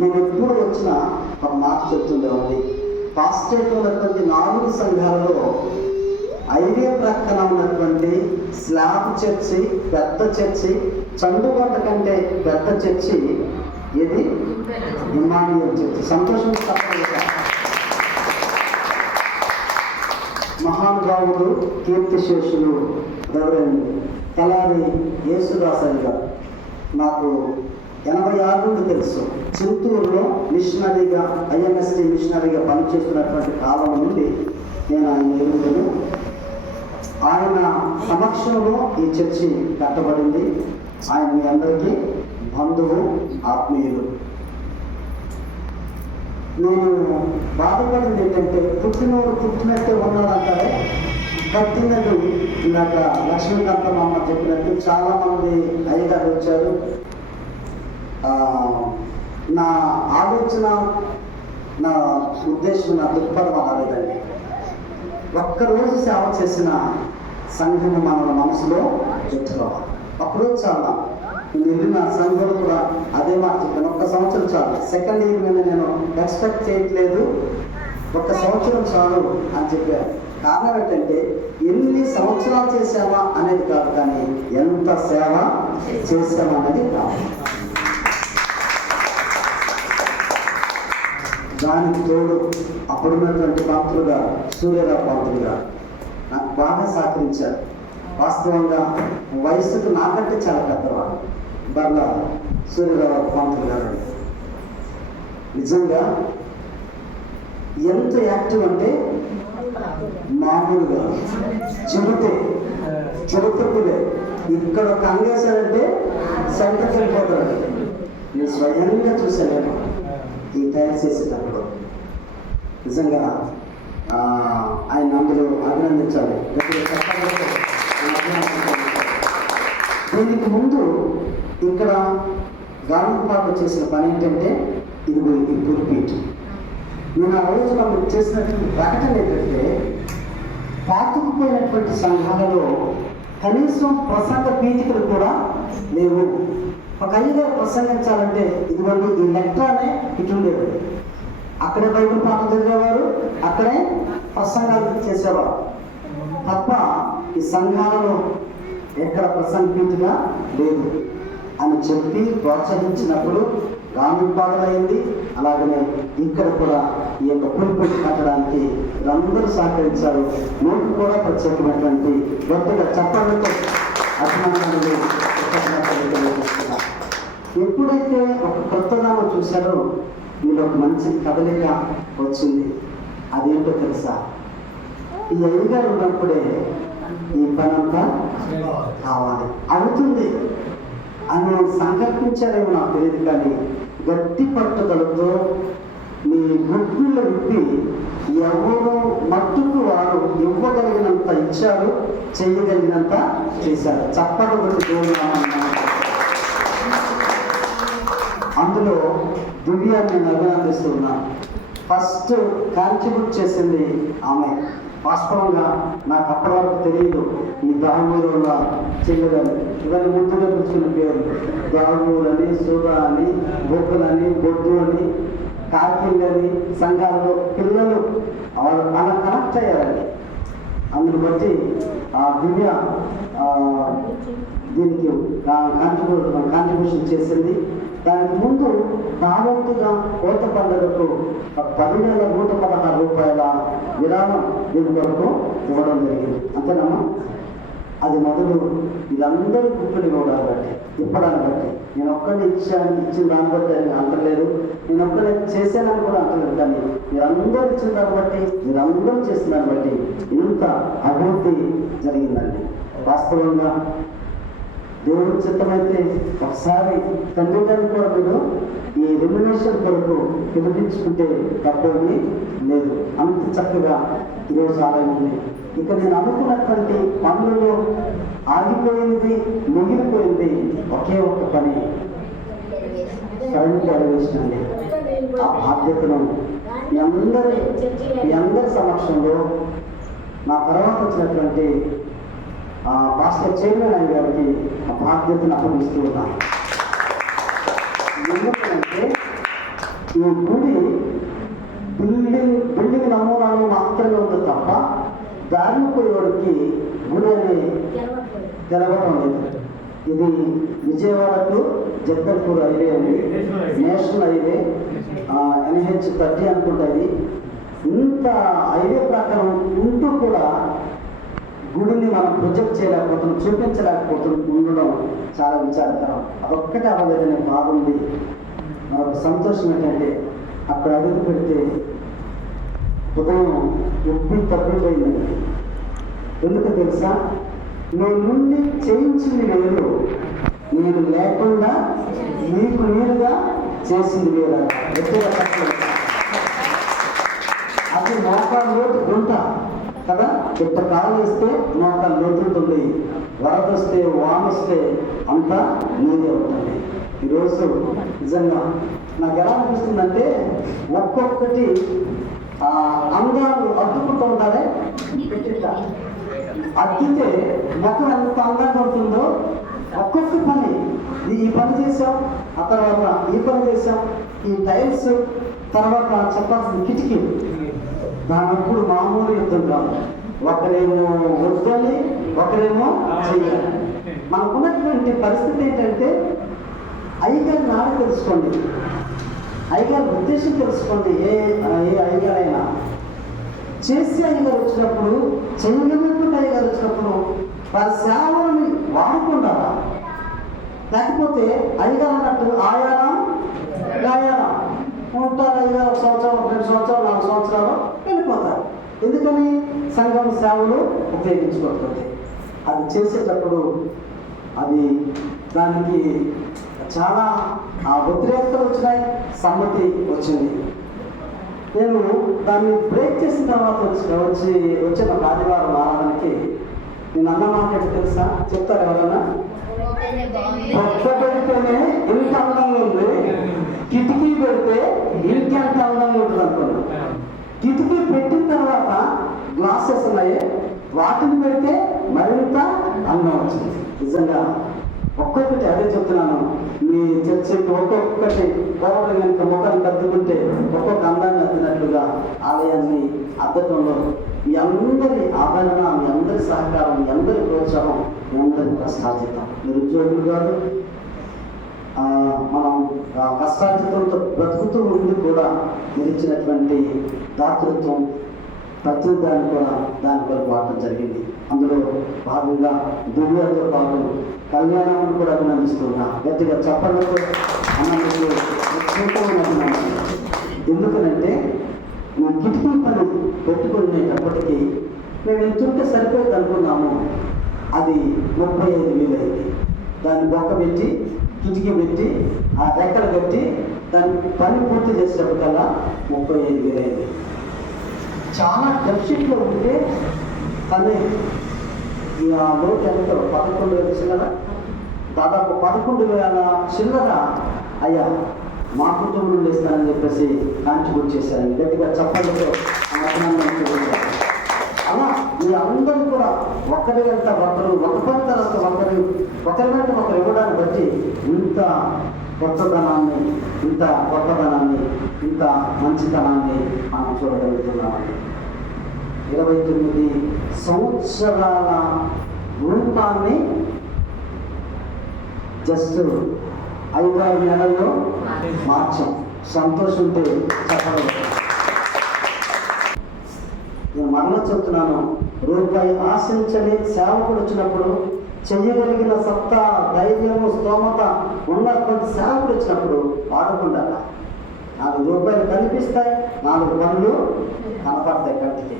నేను ఎప్పుడు వచ్చిన ఒక మాట చెప్తుండేవాడిని. పాస్టేట్ ఉన్నటువంటి 4 సంఘాలలో హైవే ప్రక్కన ఉన్నటువంటి స్లాబ్ చర్చి, పెద్ద చర్చి, చండుగొండ కంటే పెద్ద చర్చి ఇది ఇమ్మానుయేల్ చర్చి. సంతోషం తప్పలేదు. మహానుభావుడు, కీర్తిశేషులు రెవరెండ్ తలారి యేసుదాసరి గారు నాకు 86 నుండి తెలుసు. చిత్తూరులో మిషనరీగా, ఐఎంఎస్టీ మిషనరీగా పనిచేస్తున్నటువంటి కాలం నుండి నేను ఆయన ఎరుగుతాను. ఆయన సమక్షంలో ఈ చర్చి కట్టబడింది. ఆయన మీ అందరికీ బంధువు, ఆత్మీయులు. నేను బాధపడింది ఏంటంటే, పుట్టినోడు పుట్టినట్టే ఉన్నాడంటారే, కట్టినట్టు ఇందాక లక్ష్మీకాంతం అమ్మ చెప్పినట్టు చాలామంది అయ్యగారు వచ్చారు. నా ఆలోచన, నా ఉద్దేశం, నా దృక్పథం అలాగేదండి. ఒక్కరోజు సేవ చేసిన సంఘము మన మనసులో పెట్టుకోవాలి. ఒక్కరోజు చాలా నేను వెళ్ళిన సంఘంలో కూడా అదే మాట చెప్పాను. 1 సంవత్సరం చాలు. సెకండ్ ఇయర్ మీద నేను ఎక్స్పెక్ట్ చేయట్లేదు, 1 సంవత్సరం చాలు అని చెప్పాను. కారణం ఏంటంటే ఎన్ని సంవత్సరాలు చేసామా అనేది కాదు, కానీ ఎంత సేవ చేసామా అనేది కాదు. దానికి తోడు అప్పుడున్నటువంటి పంతులు గారు, సూర్యరావు పంతులు గారు నాకు బాగా సహకరించారు. వాస్తవంగా వయసుకు నాకంటే చాలా పెద్దవాడు బర్ల సూర్యరావు పంతులు గారు. నిజంగా ఎంత యాక్టివ్ అంటే మామూలుగా చెబుతులే ఇక్కడ ఒక అంగేశారంటే సెంటర్కి వెళ్ళిపోతాడు. నేను స్వయంగా చూసాను ఈ తయారు చేసేటప్పుడు. నిజంగా ఆయన అందులో అభినందించాలి. దీనికి ముందు ఇక్కడ గవర్నమెంట్ పార్టీ చేసిన పని ఏంటంటే ఇది గుర్పీట్. నేను ఆ రోజు మనం చేసినటువంటి ప్రకటన ఏంటంటే, పాతుకుపోయినటువంటి సంఘాలలో కనీసం ప్రసంగ పీఠికలు కూడా లేవు. ఒక అయ్యగారు ప్రసంగించాలంటే ఇదిగోండి ఈ లెక్కనే ఇటుండేది. అక్కడే బైబిల్ పాఠం చదివేవారు, అక్కడే ప్రసంగాలు చేసేవారు తప్ప ఈ సంఘాలలో ఎక్కడ ప్రసంగ పీఠిక లేదు అని చెప్పి ప్రోత్సహించినప్పుడు రానుపాదమైంది. అలాగనే ఇక్కడ కూడా ఈ యొక్క పులిపెట్టి కట్టడానికి అందరూ సహకరించారు. నోటు కూడా ప్రత్యేకమైనటువంటి గొప్పగా చెప్పడంతో అభినందనలు. ఎప్పుడైతే ఒక కొత్తదానం చూశారో వీళ్ళు ఒక మంచి కదలిక వచ్చింది. అదేంటో తెలుసా, ఈ అయ్యగారు ఉన్నప్పుడే ఈ పనంతా కావాలి అవుతుంది అని సంకల్పించారేమో నాకు తెలియదు, కానీ గట్టి పట్టుదలతో మీ గుడ్లు విప్పి ఎవరో మట్టుకు వారు ఇవ్వగలిగినంత ఇచ్చారు, చేయగలిగినంత చేశారు. చప్పట్లు కొట్టి దేవుడు అందులో దివ్యాన్ని నేను అభినందిస్తున్నాను. ఫస్ట్ కాంట్రిబ్యూట్ చేసింది ఆమె. వాస్తవంగా నాకు అప్పటి వరకు తెలియదు ఈ దామూరుల చెల్లెలని. ఇవన్నీ ముద్దుగా పిలుచుకున్న పేరు దామూరని, సుధా అని, బొక్కులని, బొడ్డు అని, కార్కిళ్ళని సంఘాలలో పిల్లలు వాళ్ళు అలా కనెక్ట్ అయ్యారండి. అందును బట్టి ఆ దివ్య దీనికి కాంట్రిబ్యూషన్ చేసింది. దానికి ముందు దాదాపుగా కోత పండుగకు 10,116 రూపాయల విరామం దీని వరకు ఇవ్వడం జరిగింది. అంతేనమ్మా? అది మొదలు వీళ్ళందరూ గుర్తులు ఇవ్వడాన్ని బట్టి, ఇప్పడాన్ని బట్టి నేను ఒక్కడిని ఇచ్చిన దాన్ని బట్టి అని అంటలేదు, నేను ఒక్కడే చేశానని కూడా అంటలేదు. కానీ మీరందరూ ఇచ్చిన దాన్ని బట్టి, మీరందరూ చేసిన దాన్ని బట్టి ఇంత అభివృద్ధి జరిగిందండి. వాస్తవంగా దేవుడు చిత్తమైతే ఒకసారి తండ్రి కూడా మీరు ఈ రెమ్యునేషన్ కొరకు పిలిపించుకుంటే తప్పేమీ లేదు. అంత చక్కగా ఈరోజు ఆలయం ఉంది. ఇక నేను అనుకున్నటువంటి పనులలో ఆగిపోయింది, ముగిలిపోయింది ఒకే ఒక్క పని, కరెంట్ ఎలివేషన్ అండి. ఆ బాధ్యతను మీ అందరి సమక్షంలో నా తర్వాత వచ్చినటువంటి పాస్టర్ చైర్మన్ అయిన గారికి ఆ బాధ్యతను అప్పగిస్తూ ఉన్నాను. ఎందుకంటే ఈ గుడి బిల్డింగ్ నమూనాలు మాత్రమే ఉంది తప్ప దారిని పోయేవాడికి గుడి అని తెలవడం లేదు. ఇది విజయవాడకు జగ్గల్పూర్ హైవే ఉంది, నేషనల్ హైవే NH30 అనుకుంటుంది. ఇంత హైవే ప్రకారం ఉంటూ కూడా గుడిని మనం ప్రొజెక్ట్ చేయలేకపోతున్నాం, చూపించలేకపోతున్నాం ఉండడం చాలా విచారకరం. అదొక్కటే అవ్వలేదనే బాధ ఉంది. మనకు సంతోషం ఏంటంటే అక్కడ అడుగు పెడితే ఉదయం ఉబ్బి తప్పిపోయిందండి. ఎందుకు తెలుసా? నేను నుండి చేయించింది వేరు, నేను లేకుండా నీకు నేరుగా చేసింది వేరు. అది మోకాలు లోతు గుంట కదా, ఇట్ట కాలు వేస్తే మోకాలు లోతుంటుంది, వరద వస్తే వాన వస్తే అంతా నీదే ఉంటుంది. ఈరోజు నిజంగా నాకు ఎలా అనిపిస్తుందంటే ఒక్కొక్కటి అందాలు అద్దుకుంటూ ఉంటారే, అద్దితే మొత్తం ఎంత అందంగా ఉంటుందో. ఒక్కొక్క పని ఈ పని చేసాం, ఆ తర్వాత ఈ పని చేసాం, ఈ టైల్స్ తర్వాత చెప్పాల్సిన కిటికీ, దానప్పుడు మామూలు యుద్ధం కాదు. ఒకరేమో వద్దని ఒకరేమో చెయ్యాలి. మనకున్నటువంటి పరిస్థితి ఏంటంటే అయ్యగారి నాడు తెలుసుకోండి, అయ్యగారి ఉద్దేశం తెలుసుకోండి. ఏ అయ్యగారైనా చేసి అయ్యగారు వచ్చినప్పుడు, చేయగలిగినటువంటి అయ్యగారు వచ్చినప్పుడు వారి సేవలని వాడుకుంటారా? లేకపోతే అయ్యగారు అన్నట్టు ఆయానా గాయానా ఉంటారు. అయ్యగారు 1 సంవత్సరం 2 సంవత్సరాలు 4 సంవత్సరాలు వెళ్ళిపోతారు. ఎందుకని? సంఘం సేవలు ఉపయోగించుకోకపోతే. అది చేసేటప్పుడు అది దానికి చాలా వ్యతిరేకతలు వచ్చినాయి, సమ్మతి వచ్చింది. నేను దాన్ని బ్రేక్ చేసిన తర్వాత వచ్చిన ఆదివారం ఆరాధనకి నేను అన్న మాట తెలుసా? చెప్తారు ఎవరన్నా? కొత్త పెడితేనే ఇంత అందంగా ఉంది, కిటికీ పెడితే ఇంకెంత అందంగా ఉంటుంది అనుకున్నా. కిటికీ పెట్టిన తర్వాత గ్లాసెస్ ఉన్నాయి, వాటిని పెడితే మరింత అందం వచ్చింది. నిజంగా ఒక్కొక్కటి అదే చెప్తున్నాను. మీ చర్చకి ఒక్కొక్కటి పోవడం కనుక మొక్కలు కద్దుకుంటే ఒక్కొక్క అందాన్ని అద్దినట్లుగా ఆలయాన్ని అద్దటంలో మీ అందరి ఆదరణ, మీ అందరి సహకారం, మీ అందరి ప్రోత్సాహం, మీ అందరి కష్టార్జితం. మీరు ఉద్యోగులు కాదు, మనం కష్టార్జితంతో బ్రతుకుతూ ఉండి కూడా మీరు ఇచ్చినటువంటి దాతృత్వం ప్రతి దాన్ని కూడా దాని కొరకు వాడటం జరిగింది. అందులో భాగంగా దివ్యతో పాటు కళ్యాణం కూడా అభినందిస్తున్నా. గట్టిగా చప్పట్లతో అన్నందుకు ఎందుకనంటే మేము కిటికీ పని పెట్టుకునేటప్పటికీ మేము ఎంతుంటే సరిపోయేది అనుకున్నాము. అది 35,000 అయింది. దాన్ని బొక్క పెట్టి కిటికీ పెట్టి ఆ రెక్కలు కట్టి దాన్ని పని పూర్తి చేసేటప్పటికల్లా 35,000 అయింది. చాలా డెఫిషిట్లో ఉంటే కానీ ఆ లోటు ఎంత 11,000 చిల్లర, దాదాపు 11,000 చిల్లర అయ్యా మా కుటుంబం వేస్తానని చెప్పేసి కాంట్రిబ్యూట్ చేశారని గట్టిగా చెప్పడంతో అలా మీ అందరూ కూడా ఒకరి వెంట ఒకరు, ఒక పని తర్వాత ఒకరి వెంట ఒకరు ఇవ్వడాన్ని బట్టి ఇంత కొత్తదనాన్ని, ఇంత గొప్పదనాన్ని, ఇంత మంచితనాన్ని మనం చూడగలుగుతున్నామండి. 29 సంవత్సరాల రూపాన్ని జస్ట్ 5 నెలల్లో మార్చాం. సంతోషంతో చెప్పడం. నేను మరలా చెప్తున్నాను, రూపాయి ఆశించని సేవకుడు వచ్చినప్పుడు, చెయ్యగలిగిన సత్తా, ధైర్యము, స్తోమత ఉన్నటువంటి సేవకుడు వచ్చినప్పుడు వాడకుండా 4 రూపాయలు కనిపిస్తాయి, 4 పనులు కనపడతాయి కంటికి.